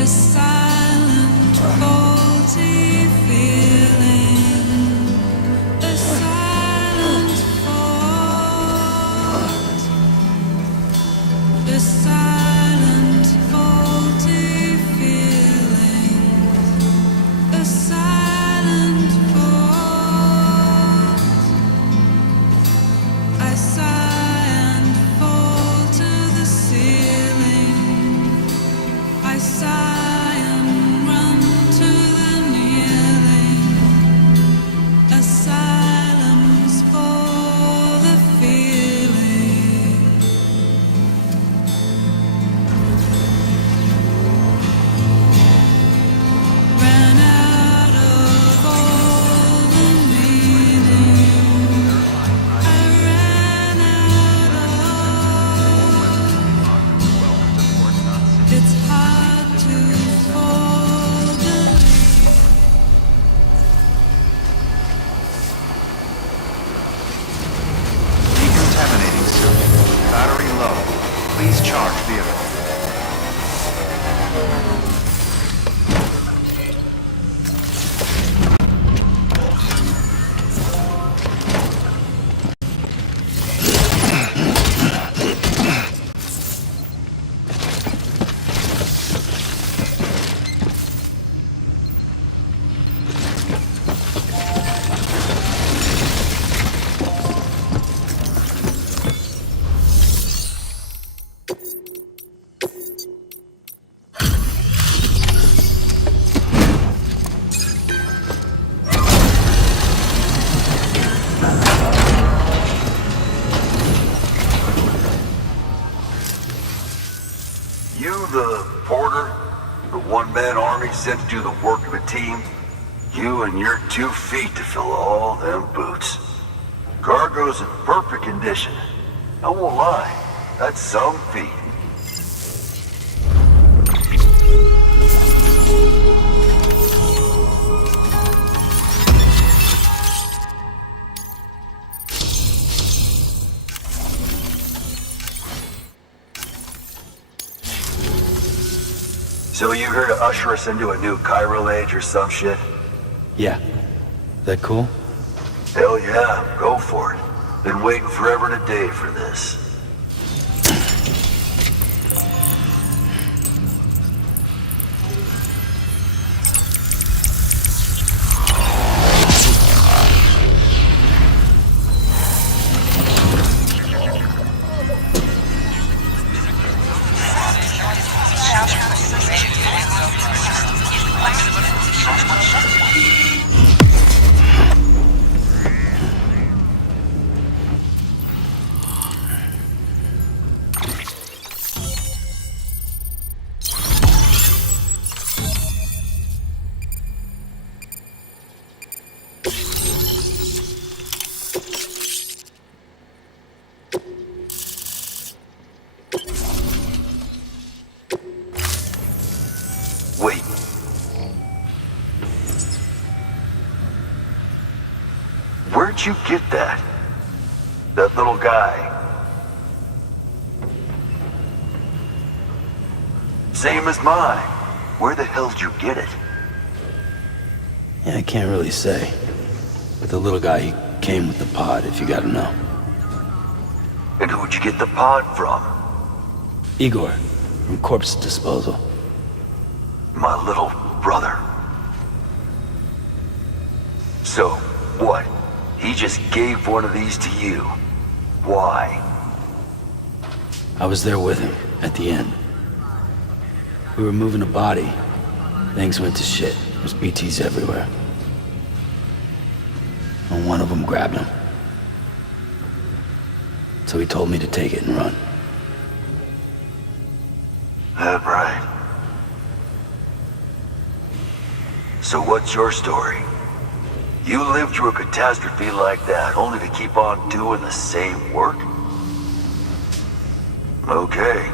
A silent, faulty feeling. A silent fault. A silent, faulty feeling. A silent fault. I sigh and fall to the ceiling. I sigh and run to the kneeling. Asylums for the feeling. Ran out of all the meaning. I ran out of. It's hard to forget. Decontaminating circuit. Battery low. Please charge vehicle. You the porter? The one-man army sent to do the work of a team? You and your 2 feet to fill all them boots. Cargo's in perfect condition. I won't lie, that's some feat. So you here to usher us into a new chiral age or some shit? Yeah. That cool? Hell yeah, go for it. Been waiting forever and a day for this. Wait. Where'd you get that? That little guy? Same as mine. Where the hell did you get it? Yeah, I can't really say. But the little guy, he came with the pod, if you gotta know. And who'd you get the pod from? Igor, from Corpse Disposal. My little brother. So, what? He just gave one of these to you. Why? I was there with him, at the end. We were moving a body. Things went to shit. There was BTs everywhere. And one of them grabbed him. So he told me to take it and run. That right. So what's your story? You lived through a catastrophe like that, only to keep on doing the same work? Okay.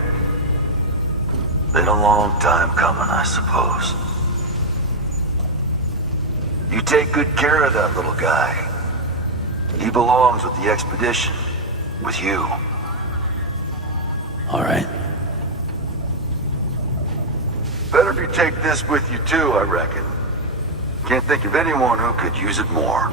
Been a long time coming, I suppose. You take good care of that little guy. He belongs with the expedition. With you. All right. Better if you take this with you too, I reckon. Can't think of anyone who could use it more.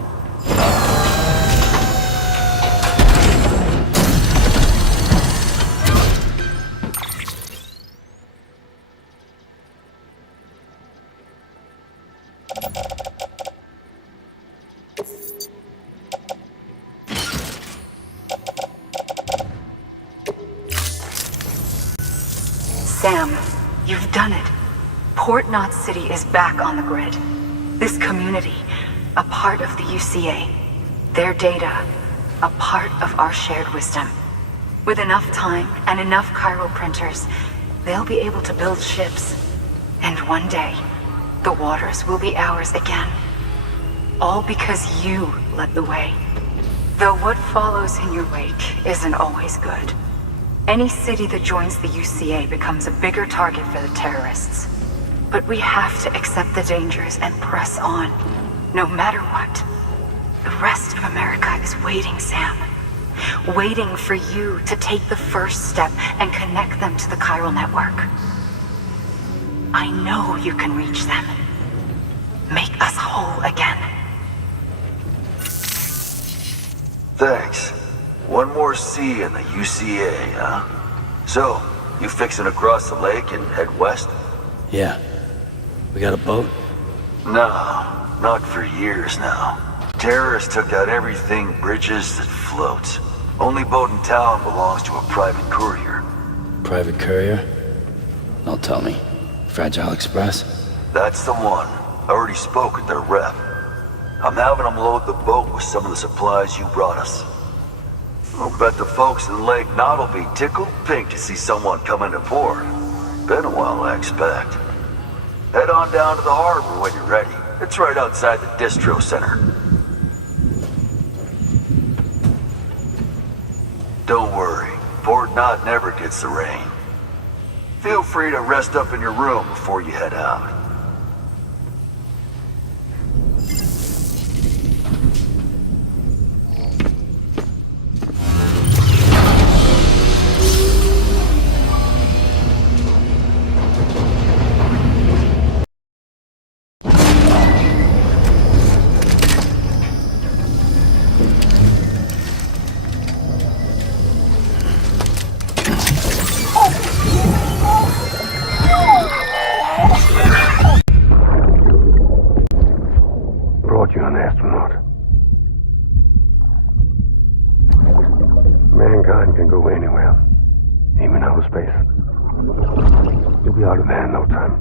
Sam, you've done it. Port Knot City is back on the grid. This community, a part of the UCA. Their data, a part of our shared wisdom. With enough time and enough chiral printers, they'll be able to build ships. And one day, the waters will be ours again. All because you led the way. Though what follows in your wake isn't always good. Any city that joins the UCA becomes a bigger target for the terrorists. But we have to accept the dangers and press on, no matter what. The rest of America is waiting, Sam. Waiting for you to take the first step and connect them to the chiral network. I know you can reach them. Make us whole again. Thanks. One more C in the UCA, huh? So, you fixing to cross the lake and head west? Yeah. We got a boat? No, not for years now. Terrorists took out everything bridges that floats. Only boat in town belongs to a private courier. Private courier? Don't tell me. Fragile Express? That's the one. I already spoke with their rep. I'm having them load the boat with some of the supplies you brought us. I'll bet the folks in Lake Knot will be tickled pink to see someone come into port. Been a while, I expect. Head on down to the harbor when you're ready. It's right outside the distro center. Don't worry, Port Knot never gets the rain. Feel free to rest up in your room before you head out. Brought you an astronaut. Mankind can go anywhere, even outer space. You'll be out of there in no time.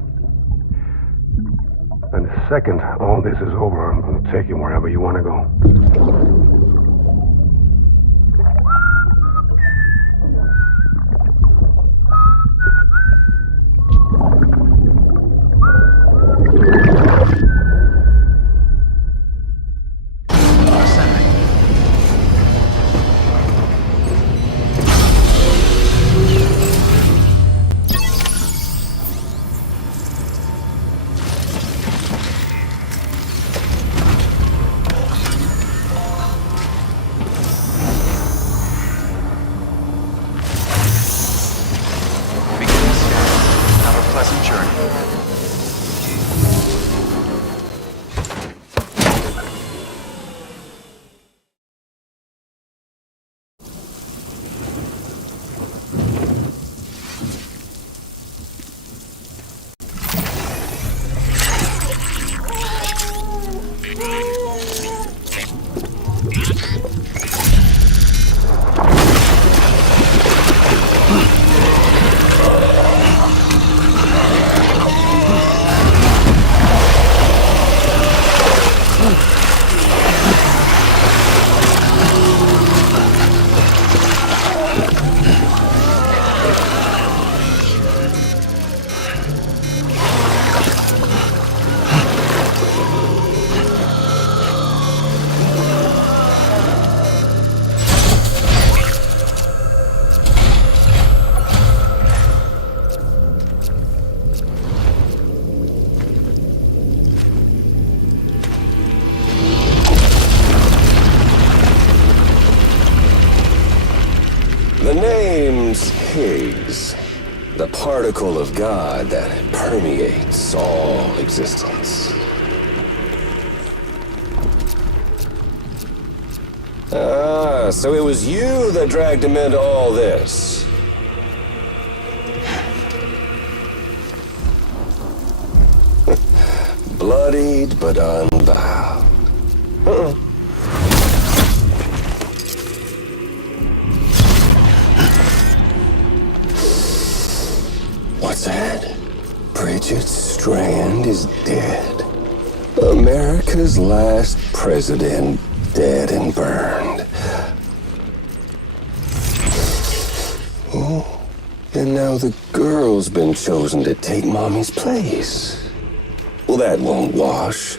And the second all this is over, I'm going to take you wherever you want to go. particle of God that permeates all existence. Ah, so it was you that dragged him into all this. Bloodied but unbowed. What's that? Bridget Strand is dead. America's last president dead and burned. Oh, and now the girl's been chosen to take Mommy's place. Well, that won't wash.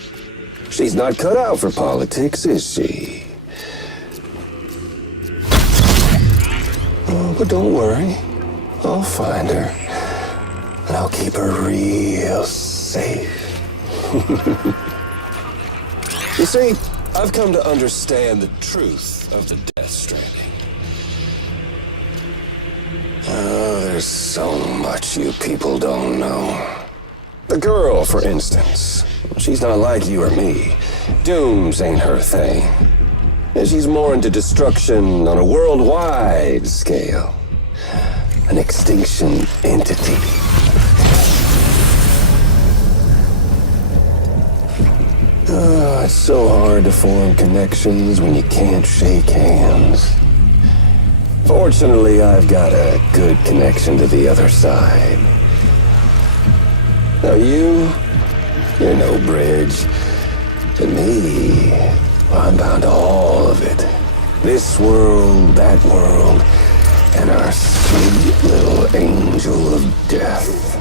She's not cut out for politics, is she? Oh, but don't worry. I'll find her. And I'll keep her real safe. You see, I've come to understand the truth of the Death Stranding. Oh, there's so much you people don't know. The girl, for instance, she's not like you or me. Dooms ain't her thing. And she's more into destruction on a worldwide scale. An extinction entity. Oh, it's so hard to form connections when you can't shake hands. Fortunately, I've got a good connection to the other side. Now you're no bridge. To me, I'm bound to all of it. This world, that world, and our sweet little angel of death.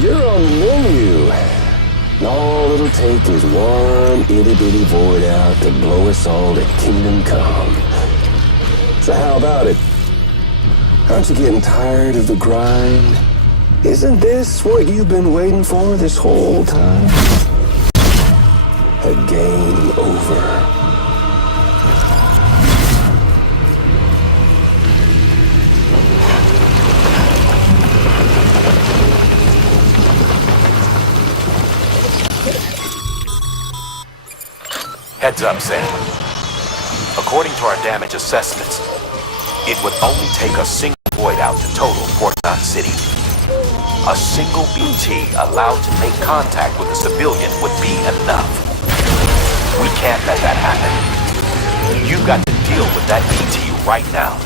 You're on the menu. And all it'll take is one itty-bitty void out to blow us all to kingdom come. So how about it? Aren't you getting tired of the grind? Isn't this what you've been waiting for this whole time? A game over. Heads up, Sam. According to our damage assessments, it would only take a single void out to total Port Knot City. A single BT allowed to make contact with a civilian would be enough. We can't let that happen. You've got to deal with that BT right now.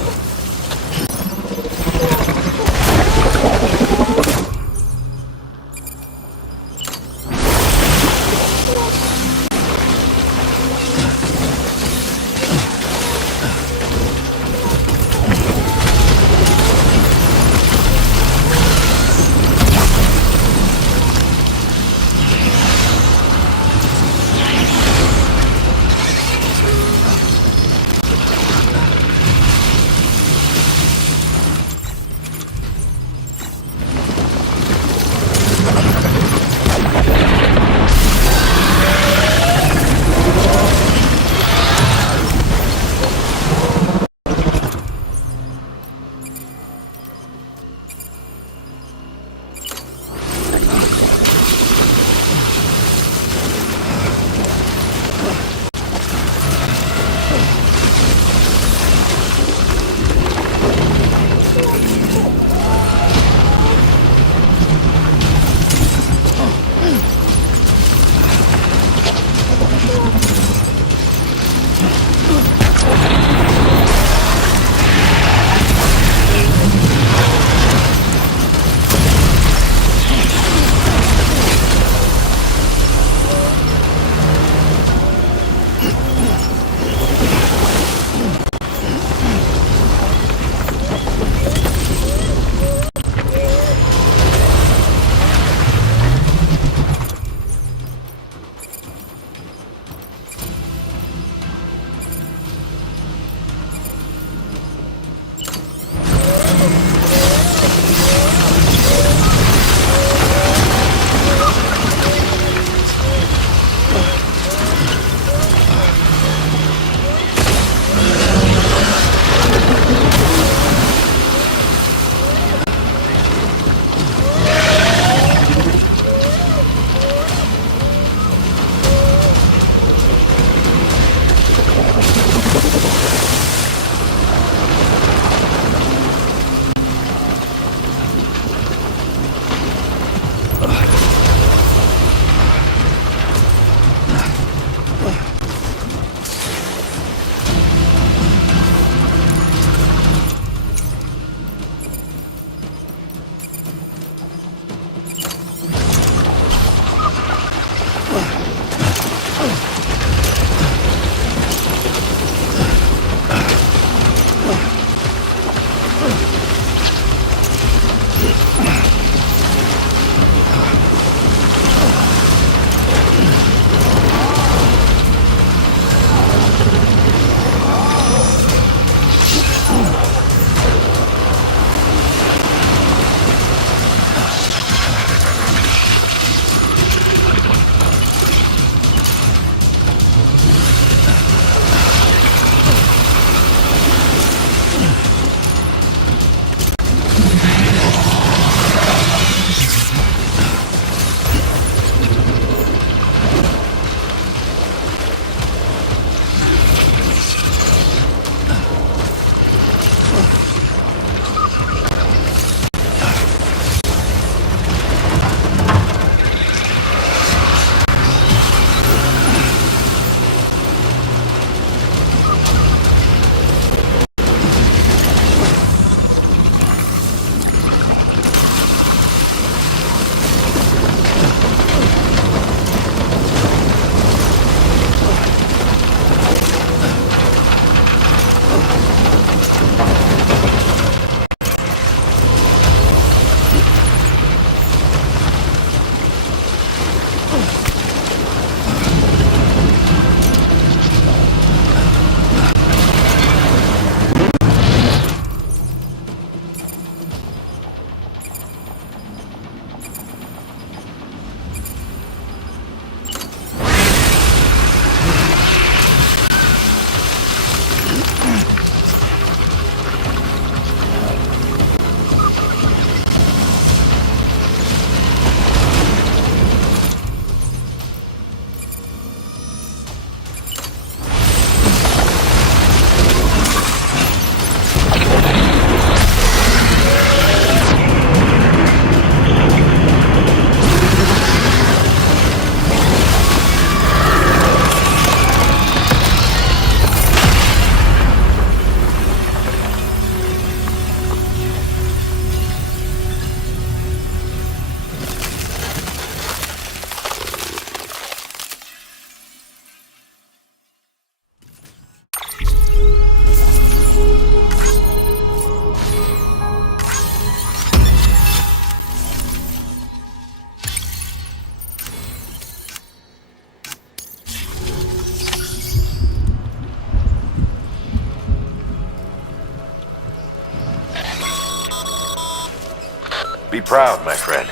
Be proud, my friend.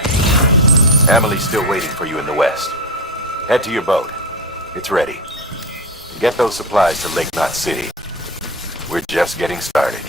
Emily's still waiting for you in the west. Head to your boat. It's ready. Get those supplies to Lake Knot City. We're just getting started.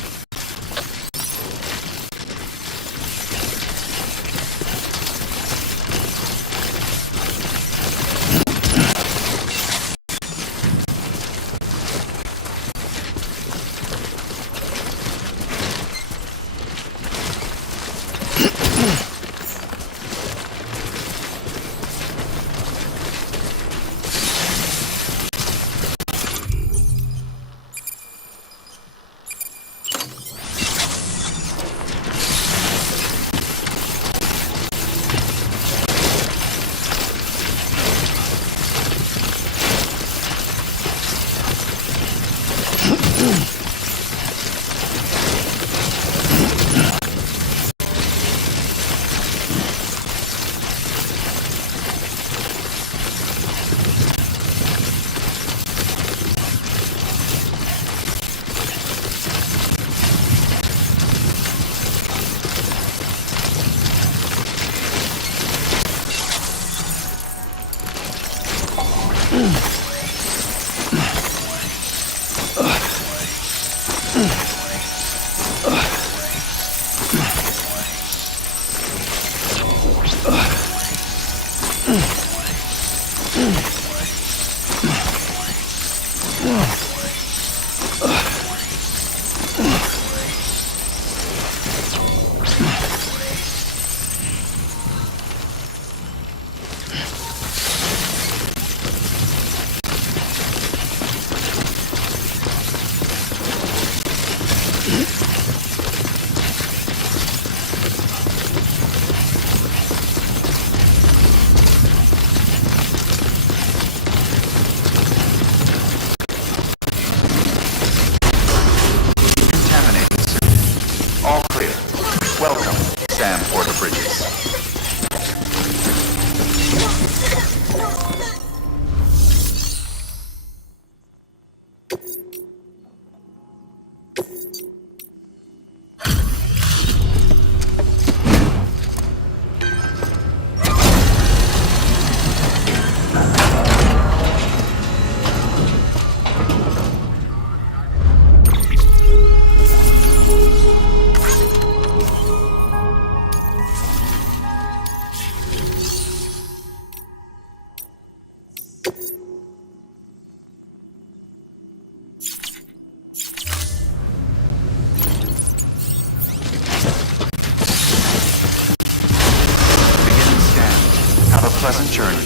Pleasant journey.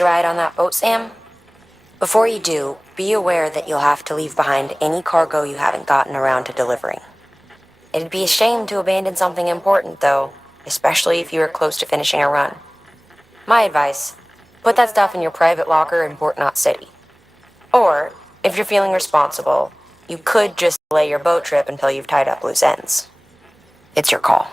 hitch a ride on that boat, Sam? Before you do, be aware that you'll have to leave behind any cargo you haven't gotten around to delivering. It'd be a shame to abandon something important, though, especially if you are close to finishing a run. My advice, put that stuff in your private locker in Port Knot City. Or, if you're feeling responsible, you could just delay your boat trip until you've tied up loose ends. It's your call.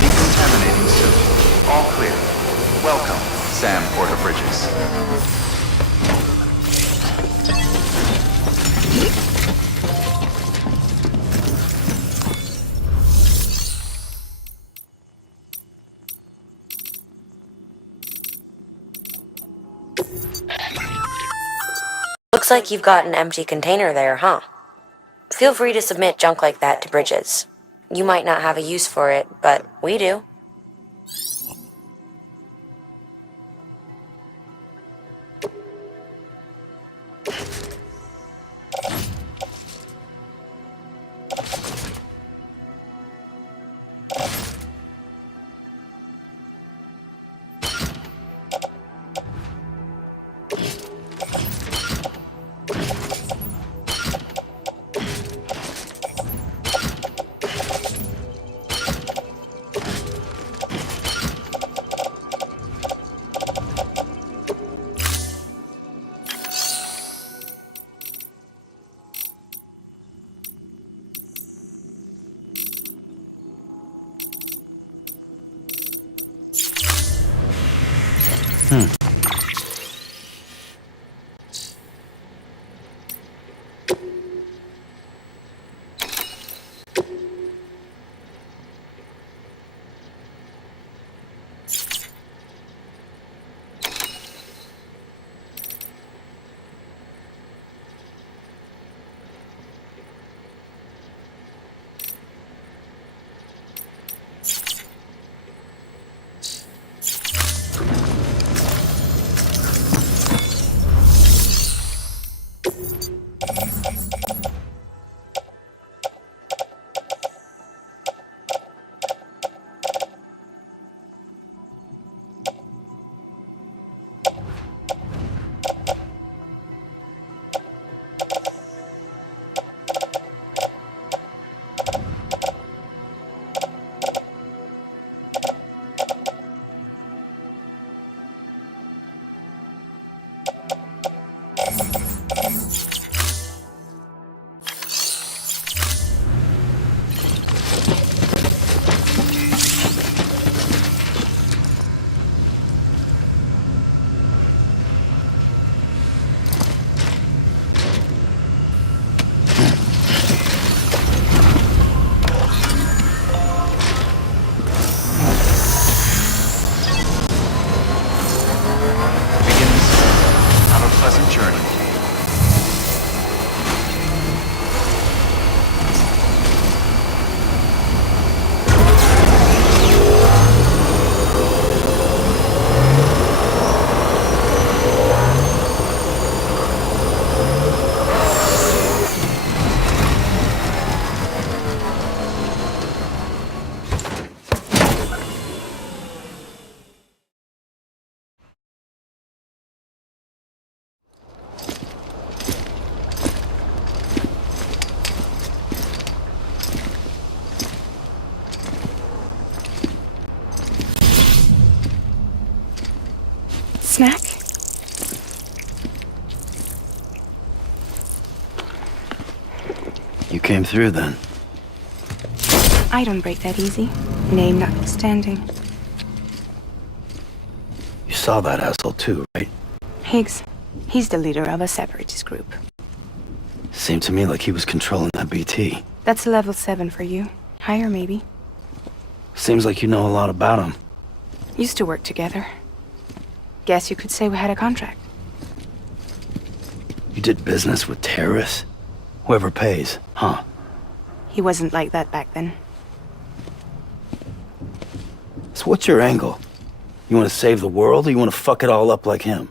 Decontaminating suit. All clear. Welcome, Sam Porter Bridges. Looks like you've got an empty container there, huh? Feel free to submit junk like that to Bridges. You might not have a use for it, but we do. Snack? You came through then. I don't break that easy. Name notwithstanding. You saw that asshole too, right? Higgs. He's the leader of a separatist group. Seemed to me like he was controlling that BT. That's level 7 for you. Higher, maybe. Seems like you know a lot about him. Used to work together. Guess you could say we had a contract. did business with terrorists? Whoever pays, huh? He wasn't like that back then. So what's your angle? You want to save the world, or you want to fuck it all up like him?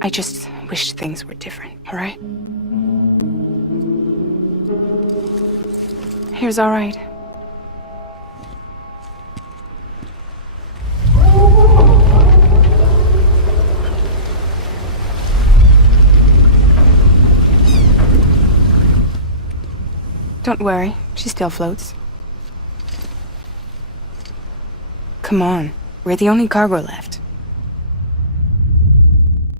I just wished things were different, all right? Here's all right. Don't worry, she still floats. Come on, we're the only cargo left.